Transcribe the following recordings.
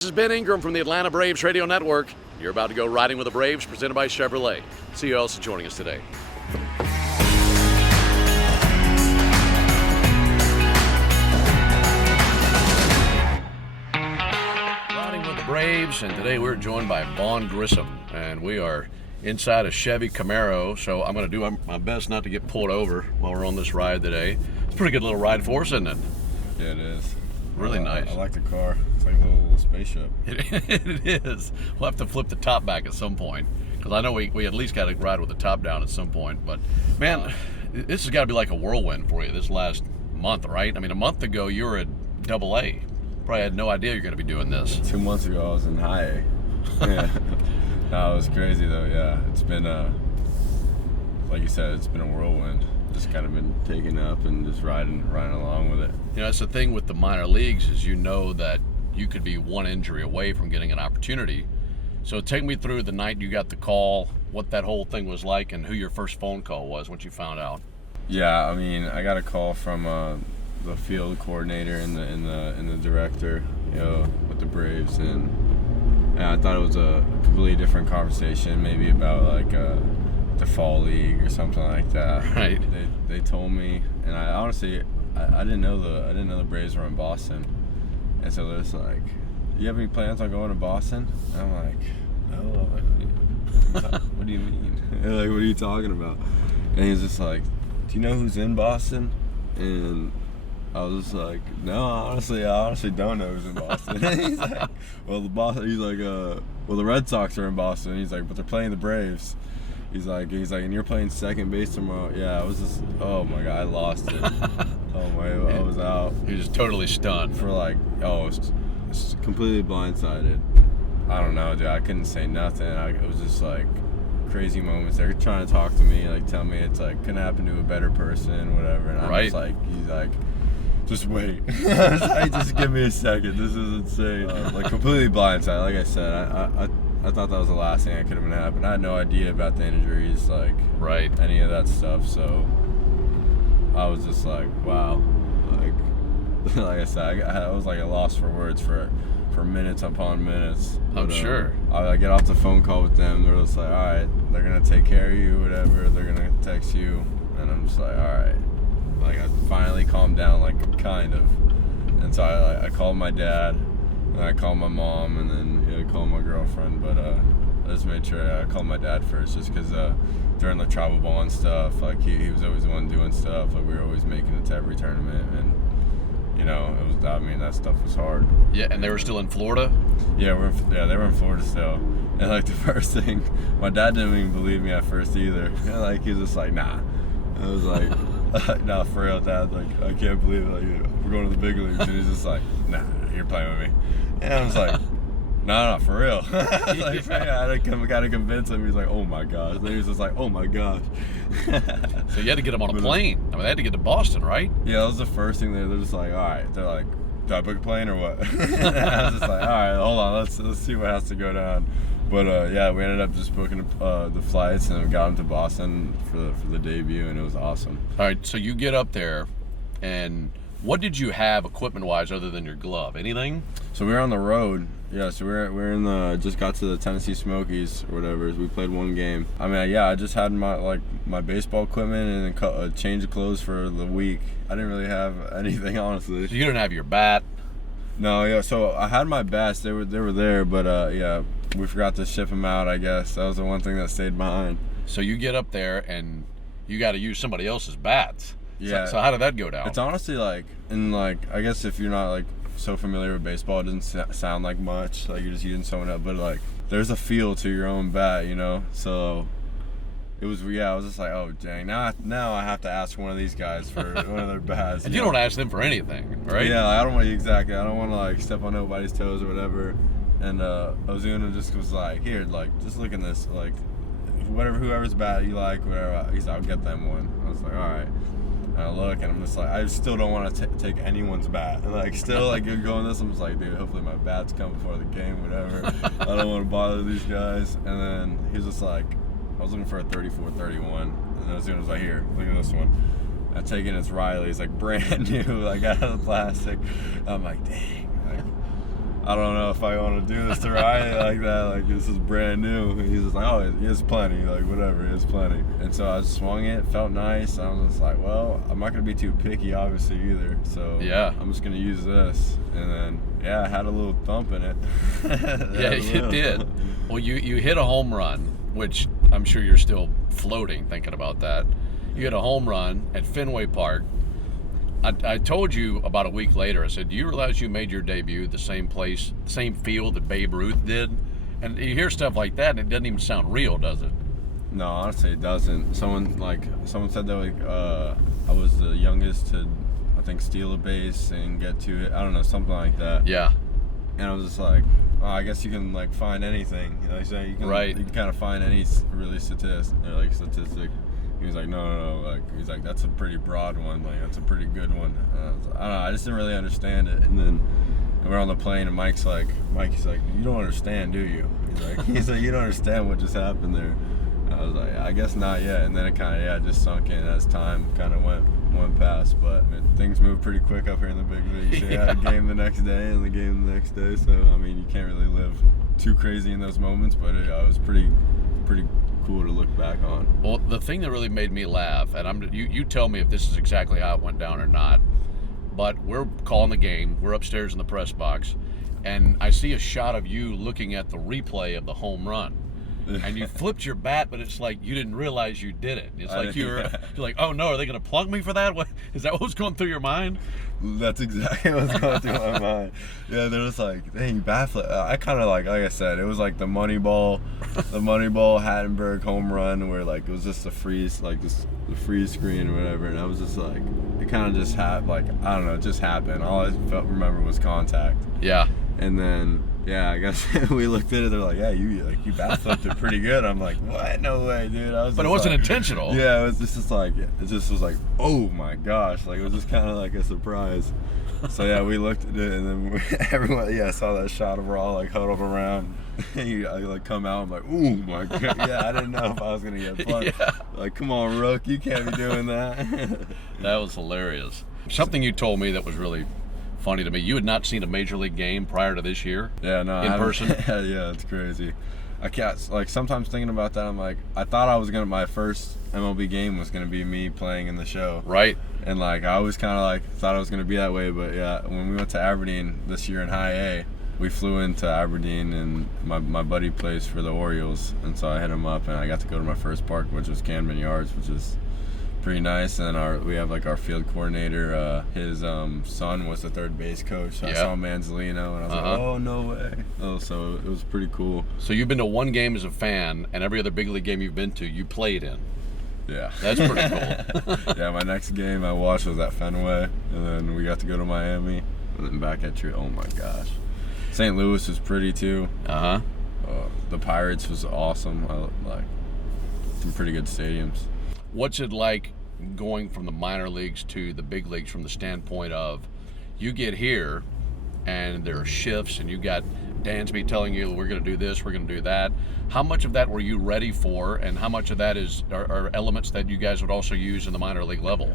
This is Ben Ingram from the Atlanta Braves Radio Network. You're about to go riding with the Braves, presented by Chevrolet. See who else is joining us today. Riding with the Braves, and today we're joined by Vaughn Grissom, and we are inside a Chevy Camaro, so I'm going to do my best not to get pulled over while we're on this ride today. It's a pretty good little ride for us, isn't it? Yeah, it is. Really nice. I like the car. It's like a little spaceship. It is. We'll have to flip the top back at some point, because I know we at least got to ride with the top down at some point. But, man, this has got to be like a whirlwind for you this last month, right? I mean, a month ago you were at AA. Probably had no idea you're going to be doing this. 2 months ago I was in high A. Yeah. No, it was crazy, though, yeah. It's been, like you said, it's been a whirlwind. Just kind of been taking up and just riding along with it. You know, that's the thing with the minor leagues, is you know that you could be one injury away from getting an opportunity. So take me through the night you got the call, what that whole thing was like, and who your first phone call was once you found out. Yeah, I mean, I got a call from the field coordinator and the director, you know, with the Braves, and I thought it was a completely different conversation, maybe about like the fall league or something like that. Right. They told me, and I honestly I didn't know the Braves were in Boston, and so they're just like, "You have any plans on going to Boston?" And I'm like, "No." What do you mean? They're like, "What are you talking about?" And he's just like, "Do you know who's in Boston?" And I was just like, "No, I honestly don't know who's in Boston." And he's like, "Well, the Red Sox are in Boston." He's like, "But they're playing the Braves." He's like, and you're playing second base tomorrow. Yeah, I was just, oh my God, I lost it. I was out. You're just totally stunned. For like, it's completely blindsided. I don't know, dude. I couldn't say nothing. It was just like crazy moments. They were trying to talk to me, like tell me it's like couldn't happen to a better person, whatever. And I'm just like, he's like, just wait. Just give me a second. This is insane. Like completely blindsided. Like I said, I thought that was the last thing that could have been happening. I had no idea about the injuries, like any of that stuff. So I was just like, wow. Like I said, I was like a loss for words for minutes upon minutes. I'm sure. I get off the phone call with them. They're just like, all right, they're gonna take care of you, whatever. They're gonna text you, and I'm just like, all right. Like I finally calmed down, like kind of. And so I called my dad. And I called my mom, and then I called my girlfriend, but I just made sure I called my dad first, just because during the travel ball and stuff, like he was always the one doing stuff. Like we were always making it to every tournament, and you know that stuff was hard. Yeah, and they were still in Florida. Yeah, they were in Florida still. And like the first thing, my dad didn't even believe me at first either. And, like he was just like, nah. I was like, nah, for real, Dad. Like I can't believe it. Like we're going to the big leagues, and he's just like, nah, you're playing with me. And I was like, no, for real. Like, I got to convince him. He's like, oh my gosh. Then he was just like, oh my gosh. So you had to get him on a plane. I mean, they had to get to Boston, right? Yeah, that was the first thing. They're just like, all right. They're like, do I book a plane or what? I was just like, all right, hold on. Let's see what has to go down. But yeah, we ended up just booking the flights, and we got him to Boston for the debut, and it was awesome. All right, so you get up there, and what did you have equipment-wise other than your glove? Anything? So we were on the road. Yeah, so we're in just got to the Tennessee Smokies or whatever. We played one game. I mean, yeah, I just had my baseball equipment and a change of clothes for the week. I didn't really have anything, honestly. So you didn't have your bat? No, yeah. So I had my bats. They were there, but yeah, we forgot to ship them out. I guess that was the one thing that stayed behind. So you get up there and you got to use somebody else's bats. Yeah. So how did that go down? It's honestly like, I guess if you're not like so familiar with baseball, it doesn't sound like much. Like you're just using someone else, but like there's a feel to your own bat, you know. So it was, I was just like, oh dang, now I have to ask one of these guys for one of their bats. And you don't ask them for anything, right? Yeah, I don't want to like step on nobody's toes or whatever. And Ozuna just was like, here, like just look at this, like whoever's bat you like, whatever. He's like, I'll get them one. I was like, all right. And I look, and I'm just like, I still don't want to take anyone's bat. And like, still, like, you're going this, I'm just like, dude, hopefully my bats come before the game, whatever. I don't want to bother these guys. And then he was just like, I was looking for a 34-31. And then Ozuna was like, here, look at this one. I take it, it's Riley's, like, brand new, like, out of the plastic. I'm like, dang. Like, I don't know if I want to do this to Riley like that. Like, this is brand new. And he's just like, oh, he has plenty. Like, whatever, he has plenty. And so I swung it, felt nice. I was just like, well, I'm not going to be too picky, obviously, either. So yeah, I'm just going to use this. And then, yeah, I had a little thump in it. Yeah, you did. Well, you hit a home run, which I'm sure you're still floating thinking about that. You hit a home run at Fenway Park. I told you about a week later, I said, do you realize you made your debut the same place, same field that Babe Ruth did? And you hear stuff like that, and it doesn't even sound real, does it? No, honestly, it doesn't. Someone said that, like, I was the youngest to, I think, steal a base and get to it. I don't know, something like that. Yeah. And I was just like, oh, I guess you can, like, find anything. You know what I'm saying? You can kind of find any really statistic. He was like, no. Like, he's like, that's a pretty broad one. Like, that's a pretty good one. I don't know. I just didn't really understand it. And then we're on the plane, and Mike's like, you don't understand, do you? He's like, you don't understand what just happened there. And I was like, I guess not yet. And then it kind of, just sunk in as time kind of went past. But things move pretty quick up here in the big leagues. So you had a game the next day and the game the next day. So, I mean, you can't really live too crazy in those moments. But it was pretty cool to look back on. Well, the thing that really made me laugh, and you tell me if this is exactly how it went down or not, but we're calling the game, we're upstairs in the press box, and I see a shot of you looking at the replay of the home run, and you flipped your bat, but it's like you didn't realize you did it. It's like you're like, oh no, are they going to plug me for that? What is that? What was going through your mind? That's exactly what's going through my mind. Yeah, they're just like, dang, Backflip. I kind of like I said, it was like the Moneyball Hattenberg home run where like it was just a freeze, like just the freeze screen or whatever, and I was just like, it kind of just happened. Like, I don't know, it just happened. All I remember was contact. Yeah. And then, yeah, I guess we looked at it. They're like, yeah, you backflipped it pretty good. I'm like, what? No way, dude. But it wasn't intentional. Yeah, it just was like, oh my gosh, like it was just kind of like a surprise. So yeah, we looked at it, and then everyone, saw that shot of Raw like huddled around. I like come out, I'm like, ooh my god, yeah, I didn't know if I was gonna get plugged. Yeah. Like, come on, Rook, you can't be doing that. That was hilarious. Something you told me that was really funny to me. You had not seen a major league game prior to this year. Yeah, no, in person. Yeah, it's crazy. I can't, like, sometimes thinking about that, I'm like, I thought my first MLB game was gonna be me playing in the show. Right. And like I always kind of like thought it was gonna be that way, but yeah, when we went to Aberdeen this year in High A, we flew into Aberdeen, and my buddy plays for the Orioles, and so I hit him up, and I got to go to my first park, which was Camden Yards, which is pretty nice. And we have like our field coordinator, his son was the third base coach. So I saw Manzolino, and I was like, oh no way. Oh, so it was pretty cool. So you've been to one game as a fan, and every other big league game you've been to, you played in. Yeah. That's pretty cool. Yeah, my next game I watched was at Fenway, and then we got to go to Miami, and then back at Tree. Oh my gosh. St. Louis was pretty too. The Pirates was awesome. I like some pretty good stadiums. What's it like going from the minor leagues to the big leagues from the standpoint of you get here and there are shifts and you got Dansby telling you we're going to do this, we're going to do that. How much of that were you ready for, and how much of that are elements that you guys would also use in the minor league level?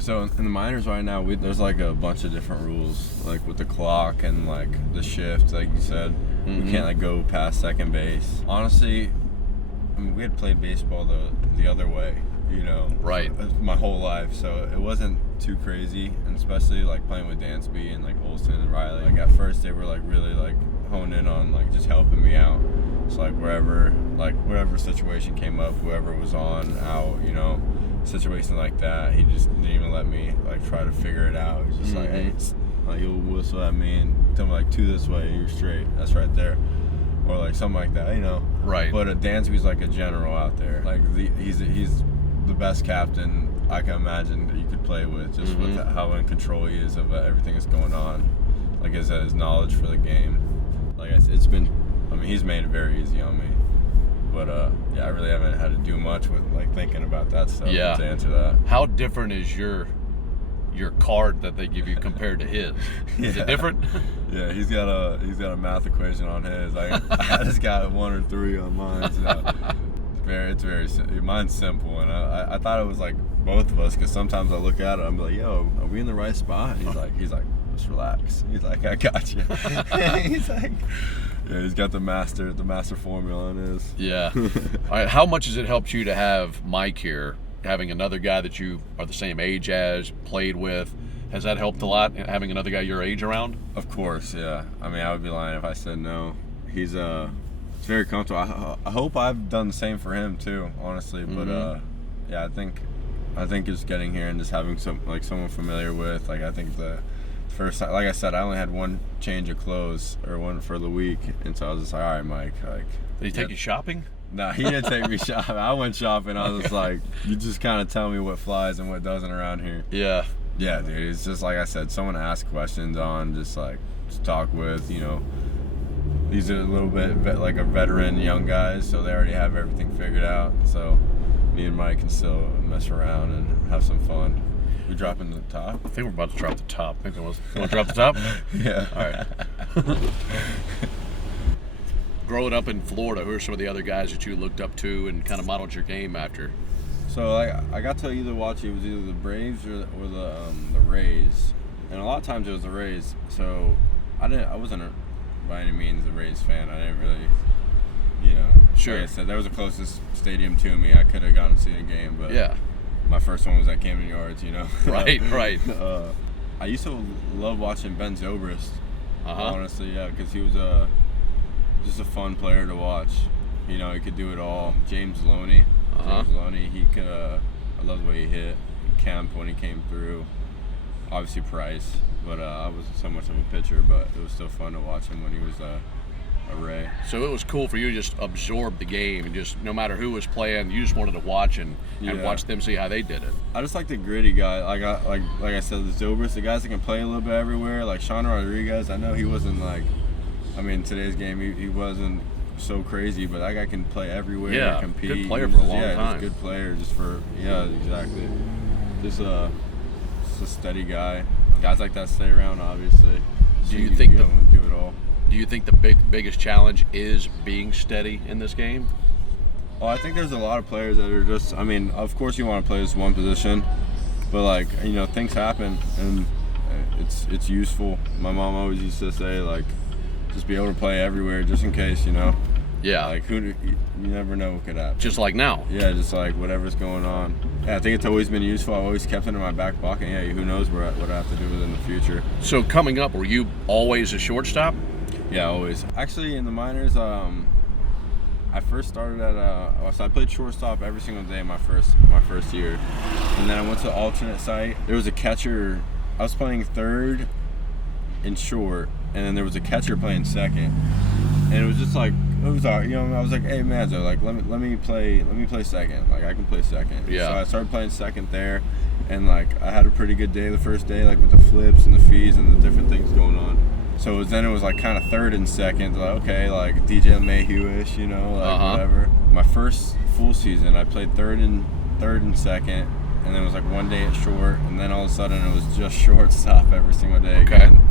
So in the minors right now, there's like a bunch of different rules, like with the clock and like the shift, like you said. Mm-hmm. We can't like go past second base. Honestly, I mean, we had played baseball the other way, you know, right, my whole life, so it wasn't too crazy. And especially like playing with Dansby and like Olsen and Riley, like at first they were like really like honed in on like just helping me out. So like whatever situation came up, whoever was on, out, you know, situation like that, he just didn't even let me like try to figure it out. He's just like, hey, like, you'll whistle at me and tell me like 2 this way, you're straight, that's right there, or like something like that, you know. Right. But Dansby's like a general out there. Like he's the best captain I can imagine that you could play with, just with how in control he is of everything that's going on, like his knowledge for the game. Like it's been, I mean, he's made it very easy on me. But yeah, I really haven't had to do much with like thinking about that stuff to answer that. How different is your card that they give you compared to his? Is it different? Yeah, he's got a math equation on his. I just got 1 or 3 on mine. So it's very mine's simple, and I thought it was like both of us, because sometimes I look at it, I'm like, yo, are we in the right spot? And he's like, just relax. He's like, I got you. He's like, yeah, he's got the master formula on his. Yeah. All right, how much has it helped you to have Mike here, having another guy that you are the same age as, played with? Has that helped a lot, having another guy your age around? Of course, yeah. I mean, I would be lying if I said no. He's very comfortable. I hope I've done the same for him too, honestly. But yeah, I think just getting here and just having someone familiar with. Like, I think the first time, like I said, I only had one change of clothes or one for the week, and so I was just like, all right, Mike. Like, did he take you shopping? No, he didn't take me shopping. I went shopping. I was just like, you just kind of tell me what flies and what doesn't around here. Yeah. Yeah, dude. It's just like I said, someone to ask questions on, just talk with. You know, these are a little bit like a veteran young guys, so they already have everything figured out. So me and Mike can still mess around and have some fun. We dropping the top? I think we're about to drop the top. I think it was. You want to drop the top? Yeah. All right. Growing up in Florida, who are some of the other guys that you looked up to and kind of modeled your game after? So I got to watch it was either the Braves or the Rays, and a lot of times it was the Rays. So I wasn't by any means a Rays fan. I didn't really, you know. Sure. Like I said, that was the closest stadium to me. I could have gone and seen a game, but yeah, my first one was at Camden Yards. You know. Right. I used to love watching Ben Zobrist. Honestly, yeah, because he was just a fun player to watch. You know, he could do it all. James Loney. He could. I love the way he hit. Kemp when he came through. Obviously Price, but I wasn't so much of a pitcher, but it was still fun to watch him when he was a Ray. So it was cool for you to just absorb the game and just no matter who was playing, you just wanted to watch and watch them see how they did it. I just like the gritty guy. Like I said, the Zobrist, the guys that can play a little bit everywhere. Like Sean Rodriguez, I know he wasn't today's game he wasn't so crazy, but that guy can play everywhere. Yeah, compete. good player for a long time. Just a good player, exactly. Just a steady guy. Guys like that stay around, obviously. Do you think do it all? Do you think the biggest challenge is being steady in this game? Oh, I think there's a lot of players that are just. I mean, of course you want to play this one position, but things happen and it's useful. My mom always used to say just be able to play everywhere just in case, you know. Yeah. You never know what could happen. Just like now. Yeah, just whatever's going on. Yeah, I think it's always been useful. I've always kept it in my back pocket. Yeah, who knows what I have to do with it in the future. So coming up, were you always a shortstop? Yeah, always. Actually, in the minors, I first started so I played shortstop every single day my first year, and then I went to the alternate site. There was a catcher. I was playing third and short, and then there was a catcher playing second, and it was just I was like, hey man, so let me play second. I can play second. Yeah. So I started playing second there, and I had a pretty good day the first day, with the flips and the fees and the different things going on. So it was kind of third and second, okay, DJ Mayhew-ish, whatever. My first full season, I played third and second, and then it was one day at short, and then all of a sudden it was just shortstop every single day. Okay. Again.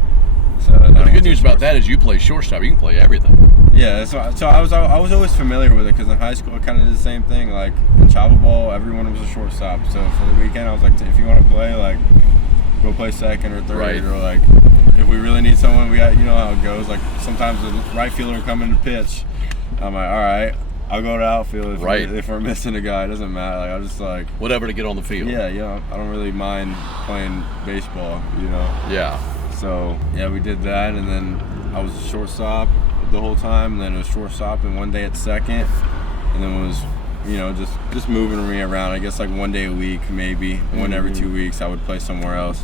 So the good news about that is you play shortstop. You can play everything. Yeah, so I was always familiar with it because in high school I kind of did the same thing. In travel ball, everyone was a shortstop. So for the weekend, I was like, if you want to play, go play second or third, right. Or if we really need someone, we got how it goes. Sometimes the right fielder will come in to pitch. I'm like, all right, I'll go to outfield if we're missing a guy. It doesn't matter. I just whatever to get on the field. Yeah. I don't really mind playing baseball. Yeah. So yeah, we did that, and then I was a shortstop the whole time, and then it was shortstop and one day at second, and then it was just moving me around. I guess one day a week, maybe one every 2 weeks I would play somewhere else.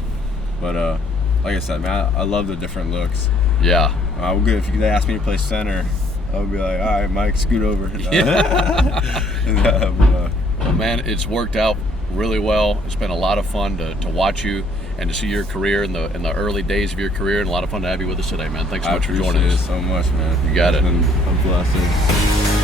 But like I said, man, I love the different looks. Yeah. If they asked me to play center, I would be like, all right, Mike, scoot over. Yeah. Well, man, it's worked out really well. It's been a lot of fun to watch you and to see your career in the early days of your career, and a lot of fun to have you with us today, man. Thanks so much for joining us. I appreciate it so much, man. You got it. It's been a blessing.